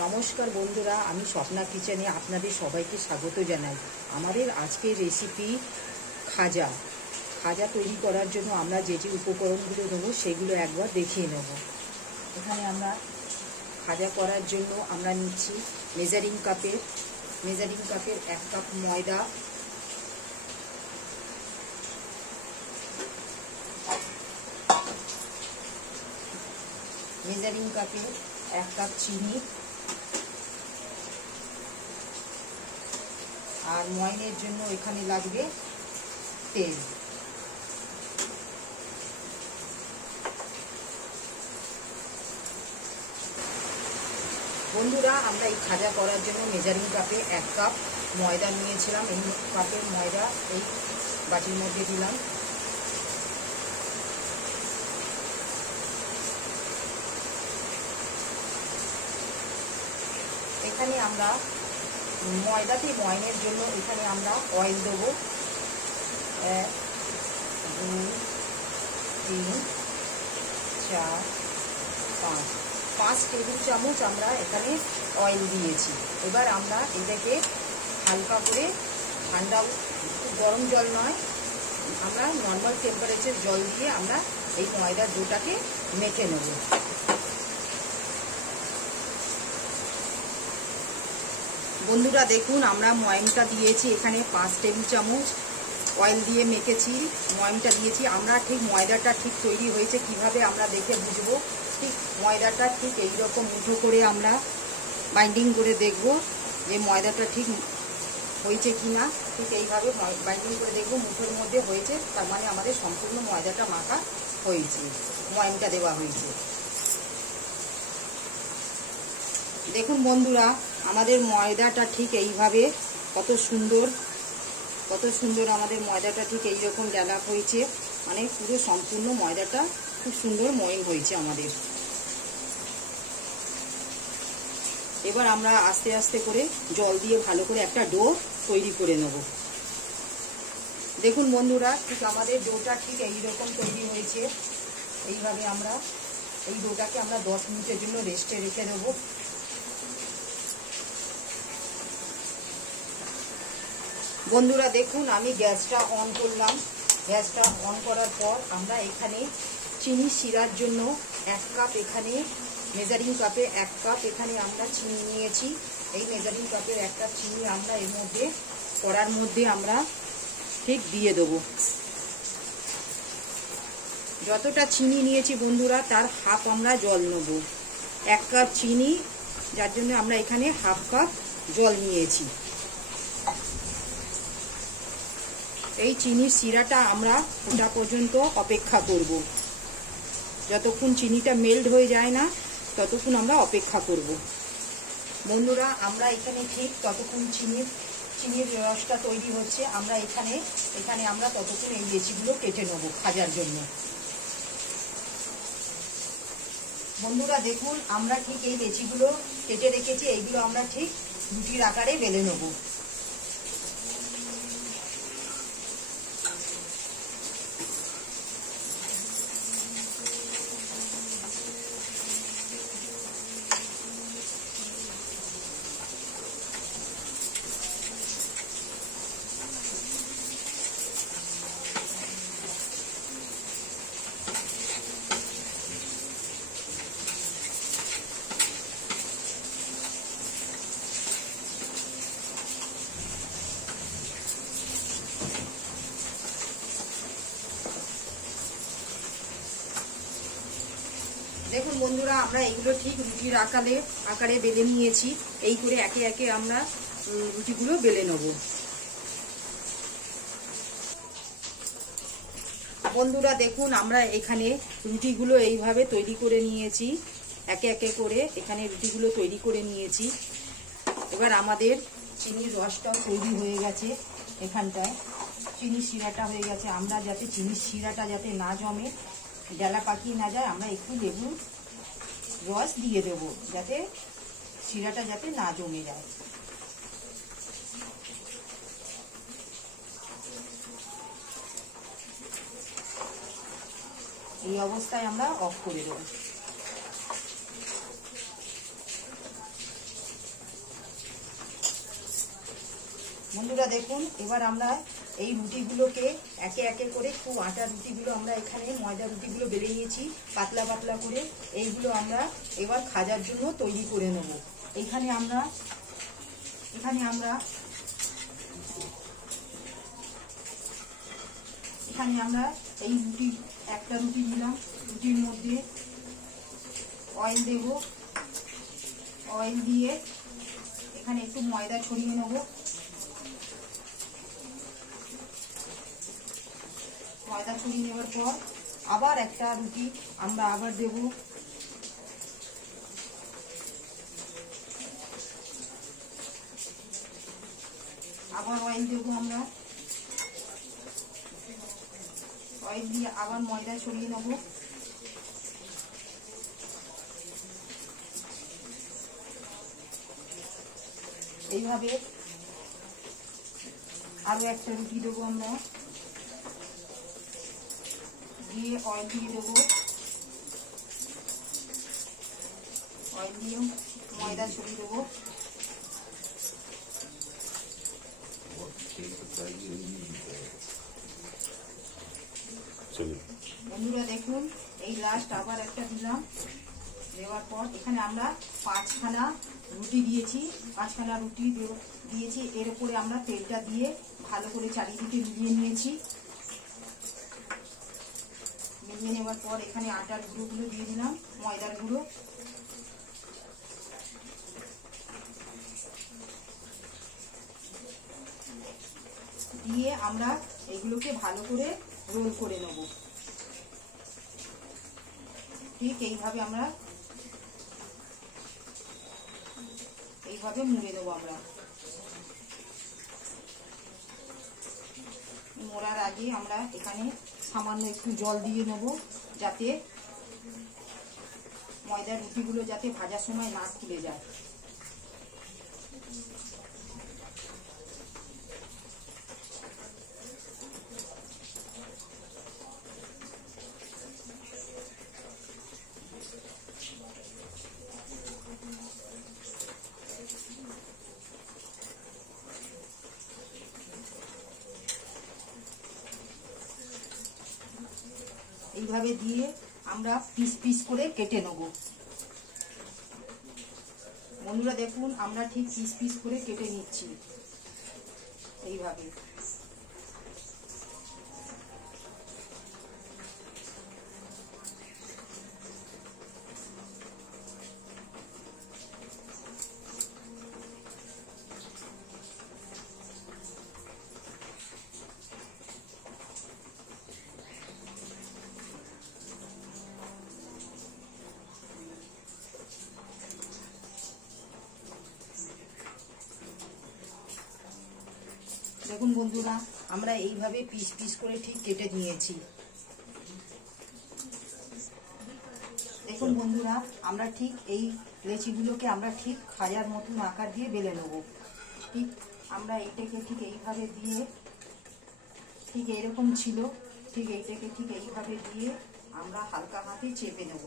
নমস্কার বন্ধুরা, আমি স্বপ্না কিচেনে আপনাদের সবাইকে স্বাগত জানাই। আমাদের আজকের রেসিপি খাজা। খাজা তৈরি করার জন্য আমরা যে যে উপকরণগুলো নেবো সেগুলো একবার দেখিয়ে নেব। এখানে আমরা খাজা করার জন্য আমরা নিচ্ছি মেজারিং কাপের 1 কাপ ময়দা, মেজারিং কাপে 1 কাপ চিনি, আর ময়নের জন্য এখানে লাগবে তেল। বন্ধুরা, আমরা এই খাজা করার জন্য মেজারিং কাপে 1 কাপ ময়দা নিয়েছিলাম। এই কাপের ময়দা এই বাটির মধ্যে দিলাম। এখানে আমরা ময়নের জন্য এখানে আমরা অয়েল দেবো 1 2 3 4 5 টেবিল চামচ আমরা এখানে অয়েল দিয়েছি। এবার আমরা এটাকে হালকা করে ঠান্ডা, গরম জল নয়, আমরা নর্মাল টেম্পারেচার জল দিয়ে আমরা এই ময়দার ডোটাকে মেখে নেব। বন্ধুরা দেখুন, আমরা ময়নটা দিয়েছি এখানে 5 টেবিল চামচ অয়েল দিয়ে মেখেছি, ময়নটা দিয়েছি। আমরা ঠিক ময়দাটা ঠিক তৈরি হয়েছে কিভাবে আমরা দেখে বুঝবো। ঠিক ময়দাটা ঠিক এইরকম মুঠো করে আমরা বাইন্ডিং করে দেখব যে ময়দাটা ঠিক হয়েছে কি না। ঠিক এইভাবে বাইন্ডিং করে দেখব, মুঠোর মধ্যে হয়েছে, তার মানে আমাদের সম্পূর্ণ ময়দাটা মাখা হয়েছে, ময়নটা দেওয়া হয়েছে। দেখুন বন্ধুরা, আমাদের ময়দাটা ঠিক এইভাবে কত সুন্দর আমাদের ময়দাটা ঠিক এইরকম ডেলাপ হয়েছে, মানে পুরো সম্পূর্ণ ময়দাটা খুব সুন্দর ময়ন হয়েছে আমাদের। এবার আমরা আস্তে আস্তে করে জল দিয়ে ভালো করে একটা ডো তৈরি করে নেব। দেখুন বন্ধুরা, ঠিক আমাদের ডোটা ঠিক এইরকম তৈরি হয়েছে। এইভাবে আমরা এই ডোটাকে আমরা 10 মিনিটের জন্য রেস্টে রেখে দেবো। বন্ধুরা দেখুন, আমি গ্যাসটা অন করলাম। গ্যাসটা অন করার পর আমরা এখানে চিনি শিরার জন্য 1 কাপ, এখানে মেজারিং কাপে 1 কাপ এখানে আমরা চিনি নিয়েছি। এই মেজারিং কাপের 1 কাপ চিনি আমরা এর মধ্যে কড়ার মধ্যে আমরা ঠিক দিয়ে দেবো। যতটা চিনি নিয়েছি বন্ধুরা তার হাফ আমরা জল নেব। 1 কাপ চিনি, যার জন্য আমরা এখানে হাফ কাপ জল নিয়েছি। এই চিনির শিরাটা আমরা ওটা পর্যন্ত অপেক্ষা করব। যতক্ষণ চিনিটা মেল্ট হয়ে যায় না ততক্ষণ আমরা অপেক্ষা করব। বন্ধুরা, আমরা এখানে ঠিক ততক্ষণ চিনির রসটা তৈরি হচ্ছে, আমরা এখানে আমরা ততক্ষণ এই লেচিগুলো কেটে নেব খাজার জন্য। বন্ধুরা দেখুন, আমরা ঠিক এই লেচিগুলো কেটে রেখেছি, এইগুলো আমরা ঠিক রুটির আকারে বেলে নেব। দেখুন বন্ধুরা, আমরা এইগুলো ঠিক রুটির আকারে বেলে নিয়েছি। এই করে একে একে আমরা রুটিগুলো বেলে নেব। বন্ধুরা দেখুন, আমরা এখানে রুটিগুলো এইভাবে তৈরি করে নিয়েছি, একে একে করে এখানে রুটিগুলো তৈরি করে নিয়েছি। এবার আমাদের চিনির রসটাও তৈরি হয়ে গেছে, এখানটায় চিনির শিরাটা হয়ে গেছে। আমরা যাতে চিনির শিরাটা যাতে না জমে, ডেলা পাকিয়ে না যায়, আমরা একটু লেবুর রস দিয়ে দেবো যাতে শিরাটা যাতে না জমে যায়। এই অবস্থায় আমরা অফ করে দেবো। বন্ধুরা দেখুন, এবার আমরা এই রুটিগুলোকে একে একে করে, খুব আটা রুটিগুলো আমরা এখানে ময়দা রুটিগুলো বেলে নিয়েছি পাতলা পাতলা করে। এইগুলো আমরা এবার খাজার জন্য তৈরি করে নেব। এখানে আমরা এই রুটি, একটা রুটি নিলাম, রুটির মধ্যে অয়েল দেব। অয়েল দিয়ে এখানে একটু ময়দা ছড়িয়ে নেব। ময়দা ছড়িয়ে নেওয়ার পর আবার একটা রুটি আমরা আবার দেব। আবার অয়েল দেব আমরা। অয়েল দিয়ে আবার ময়দা ছড়িয়ে নেব। এইভাবে আরো একটা রুটি দেবো আমরা, দিয়ে অয়েল দিয়ে দেবো। অয়েল দিয়ে ময়দা ছড়িয়ে দেবো। বন্ধুরা দেখুন, এই লাস্ট আবার একটা দিলাম। দেওয়ার পর এখানে আমরা 5খানা রুটি দিয়েছি। 5খানা রুটি দিয়েছি। এর উপরে আমরা তেলটা দিয়ে ভালো করে চারিদিকে মিলিয়ে নিয়েছি। মিলিয়ে নেওয়ার পর এখানে আটার গুঁড়োগুলো দিয়ে দিলাম, ময়দার গুঁড়ো। দিয়ে আমরা এগুলোকে ভালো করে রোল করে নেব। ঠিক এইভাবে আমরা মুড়ে দেবো। আমরা মোড়ার আগে আমরা এখানে সামান্য একটু জল দিয়ে নেব, যাতে ময়দার রুটিগুলো যাতে ভাজার সময় না খুলে যায়। এইভাবে দিয়ে আমরা পিস পিস করে কেটে নেব। বন্ধুরা দেখুন, আমরা ঠিক পিস পিস করে কেটে নিচ্ছি এইভাবে। দেখুন বন্ধুরা, আমরা এইভাবে পিস পিস করে ঠিক কেটে নিয়েছি। দেখুন বন্ধুরা, আমরা ঠিক এই লেচিগুলোকে আমরা ঠিক খাজার মতন আকার দিয়ে বেলে নেব। ঠিক আমরা এইটাকে ঠিক এইভাবে দিয়ে, ঠিক এইরকম ছিল, ঠিক এইটাকে ঠিক এইভাবে দিয়ে আমরা হালকা হাতে চেপে নেব।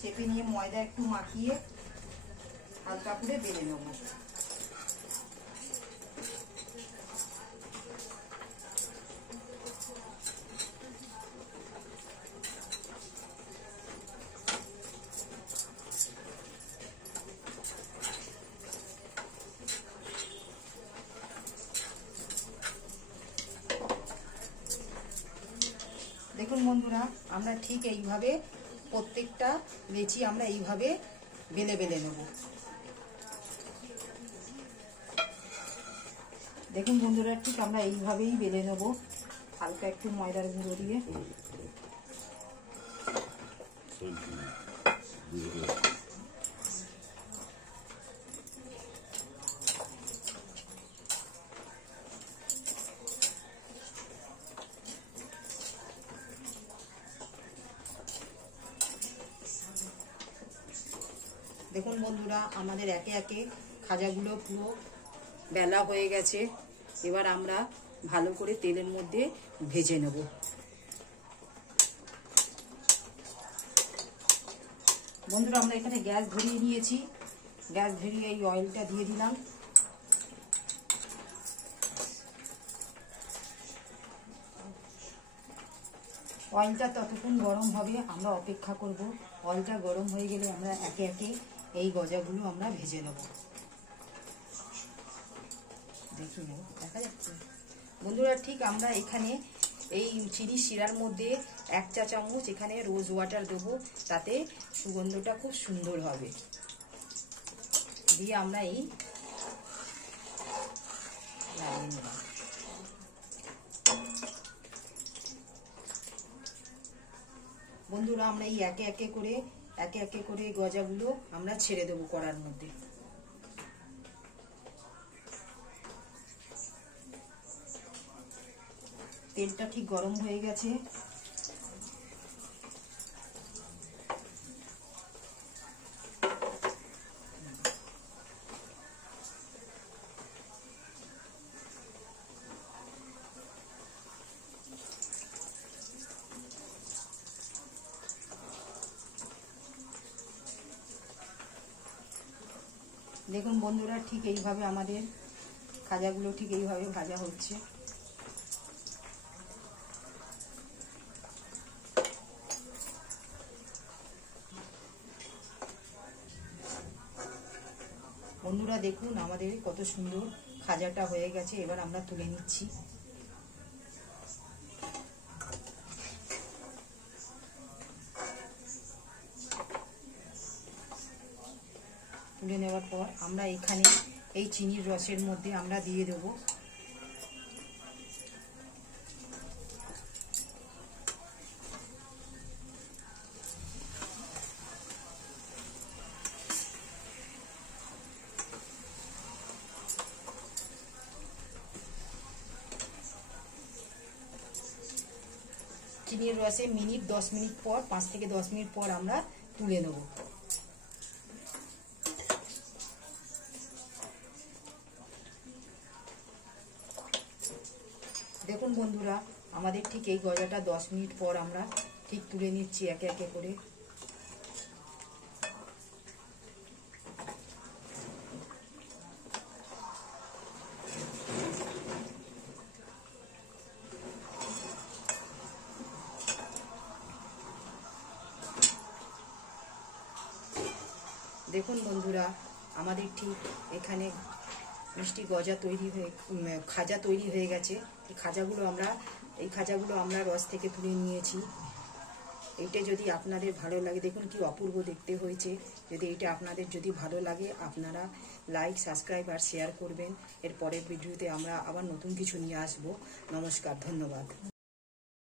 চেপে নিয়ে ময়দা একটু মাখিয়ে হালকা করে বেলে নেব। দেখুন বন্ধুরা, আমরা ঠিক এইভাবে প্রত্যেকটা লেচি আমরা এইভাবে বেলে বেলে নেব। দেখুন বন্ধুরা, ঠিক আমরা এইভাবেই বেলে নেব, হালকা একটু ময়দার গুঁড়ো দিয়ে। দেখুন বন্ধুরা, আমাদের একে একে খাজাগুলো পুরো বেলা হয়ে গেছে। এবার আমরা ভালো করে তেলের মধ্যে ভেজে নেব। বন্ধুরা, আমরা এখানে গ্যাস ধরিয়ে নিয়েছি। গ্যাস ধরিয়ে এই অয়েলটা দিয়ে দিলাম। অয়েলটা ততক্ষণ গরম হবে, আমরা অপেক্ষা করব। অয়েলটা গরম হয়ে গেলে আমরা একে একে এই গজাগুলো আমরা ভেজে নেব। দেখি নেব, দেখা যাচ্ছে বন্ধুরা। ঠিক আমরা এখানে এই চিনি শিরার মধ্যে 1 চা চামচ এখানে রোজ ওয়াটার দেবো, তাতে সুগন্ধটা খুব সুন্দর হবে। দিয়ে আমরা এই লাগিয়ে নেব। বন্ধুরা আমরা এই একে একে করে গজাগুলো আমরা ছেড়ে দেবো কড়ার মধ্যে। তেলটা ঠিক গরম হয়ে গেছে। দেখুন বন্ধুরা, ঠিক এইভাবে আমাদের খাজাগুলো ঠিক এইভাবে ভাজা হচ্ছে। বন্ধুরা দেখুন আমাদের কত সুন্দর খাজাটা হয়ে গেছে। এবার আমরা তুলে নিচ্ছি। তুলে নেওয়ার পর আমরা এখানে এই চিনির রসের মধ্যে আমরা দিয়ে দেব চিনির রসে 10 মিনিট পর, 5 থেকে 10 মিনিট পর আমরা তুলে নেব। দেখুন বন্ধুরা আমাদের ঠিক এই গজাটা 10 মিনিট পর আমরা ঠিক তুলে নিচ্ছি একে একে করে। দেখুন বন্ধুরা আমাদের ঠিক এখানে মিষ্টি গজা তৈরি হয়ে খাজা তৈরি হয়ে গেছে। এই খাজাগুলো আমরা রস থেকে তুলে নিয়েছি। এইটা যদি আপনাদের ভালো লাগে, দেখুন কি অপূর্ব দেখতে হয়েছে। যদি এটা আপনাদের যদি ভালো লাগে, আপনারা লাইক, সাবস্ক্রাইব আর শেয়ার করবেন। এর পরের ভিডিওতে আমরা আবার নতুন কিছু নিয়ে আসবো। নমস্কার, ধন্যবাদ।